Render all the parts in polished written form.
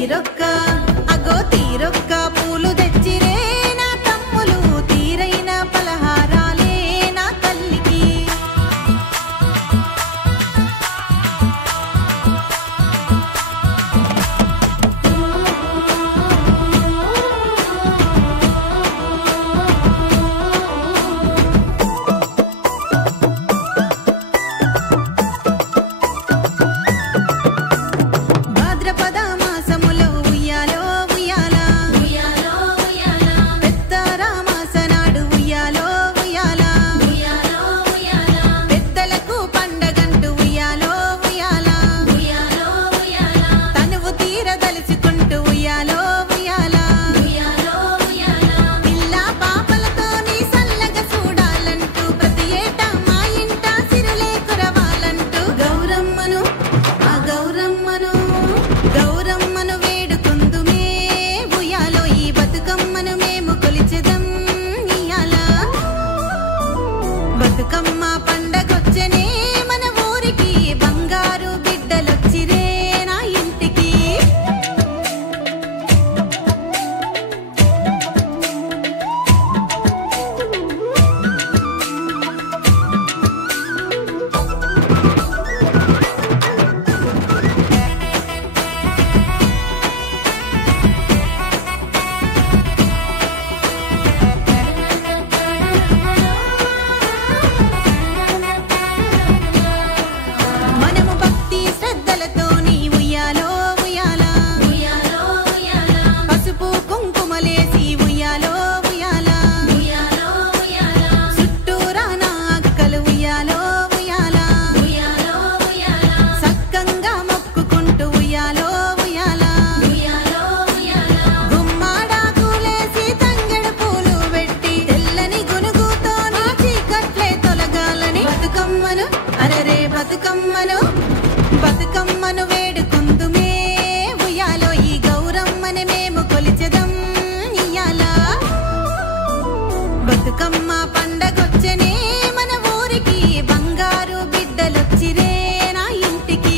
తీరొక్క అగో తీరొక్క పూలు తెచ్చిరే నా తమ్ములు తీరైన పలహారాలే నా తల్లికి బతుకమ్మ పండగొచ్చనే మన ఊరికి బంగారు బిడ్డలొచ్చిరే నా ఇంటికి బతుకమ్మను వేడుకుందుమే ఉయ్యాలో ఈ గౌరమ్మని మేము కొలిచెదం ఇయ్యాల బతుకమ్మ పండగొచ్చనే మన ఊరికి బంగారు బిడ్డలొచ్చిరే నా ఇంటికి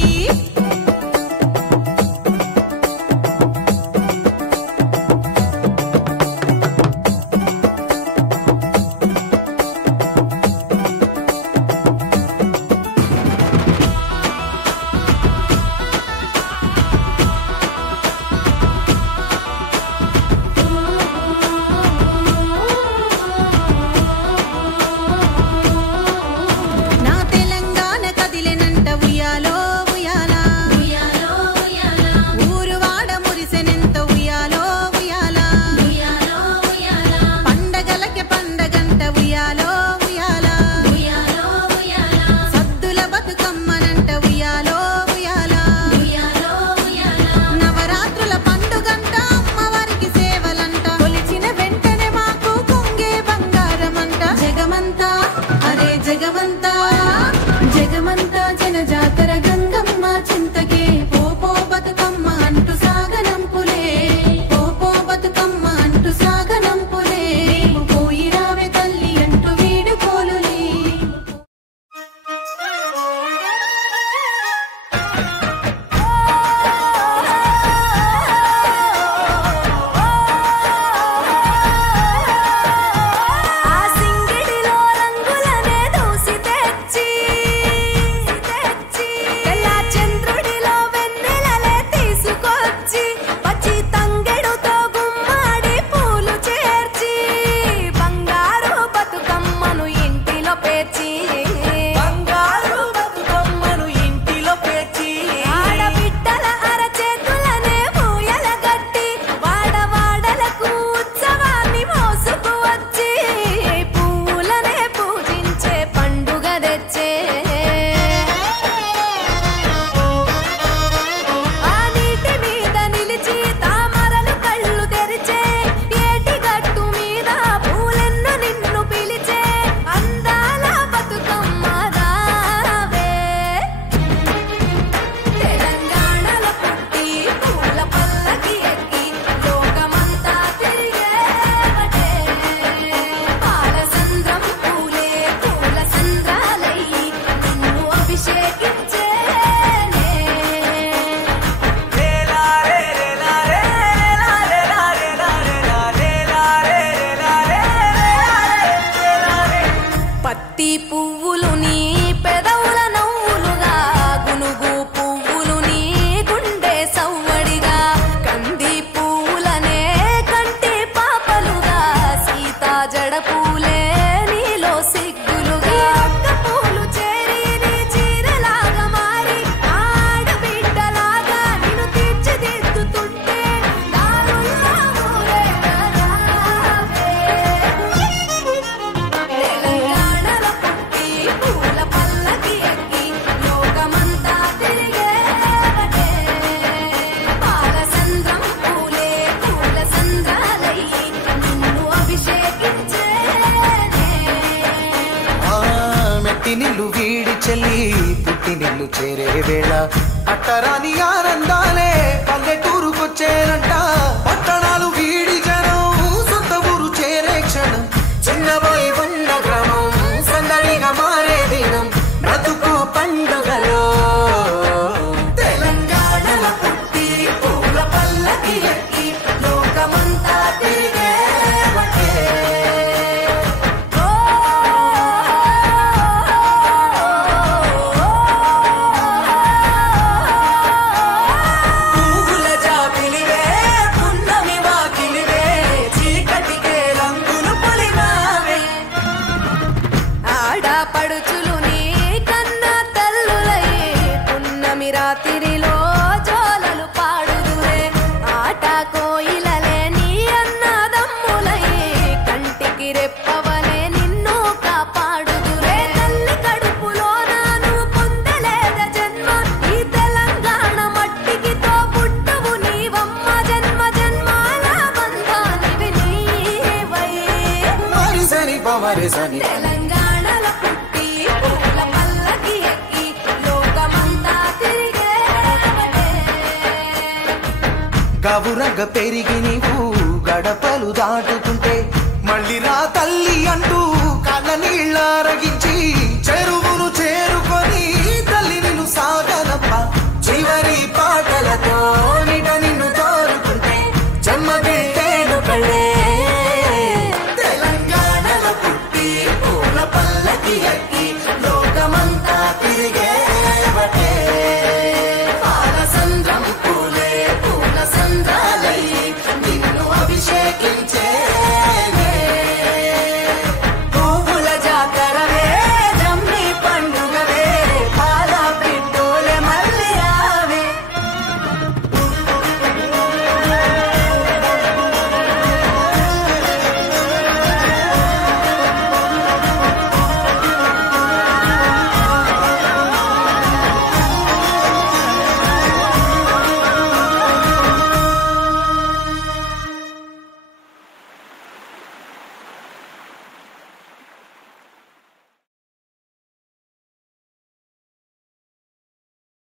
చెల్లి పుట్టినిల్లు చేరే వేళ అట్టరాని ఆనందాలే పల్లెటూరుకొచ్చేనంట పట్టణాలు వీడి జనం సొంత ఊరు చేరే క్షణం చిన్నబోయి బండ గ్రామం సందడిగా మారే దినం బ్రతుకు పండుగలో తెలంగాణల పుట్టి పూల పల్లకి ఎక్కి లోకమంతా తిరిగే పడుచులు నీ కన్నా తల్లులయ్యే పున్నమి రాత్రిలో జోలలు పాడుదురే ఆట కోయిలలే నీ అన్నదమ్ములయ్యే కంటికి రెప్పవలే నిన్ను కాపాడుదురే తల్లి కడుపులో నాను పొందలేద జన్మ ఈ తెలంగాణ మట్టికి తో పుట్టవు నీవమ్మ జన్మ జన్మాల బంధానివి నీవయ్యే మరిసని పమరిసని గవురగ పెరిగి నీవు గడపలు దాటుతుంటే మళ్ళీ రా తల్లి అంటూ కళ్ళ నీళ్ళరగించి చెరువును చేరుకొని తల్లి నిన్ను సాగనప్ప చివరి పాటలతో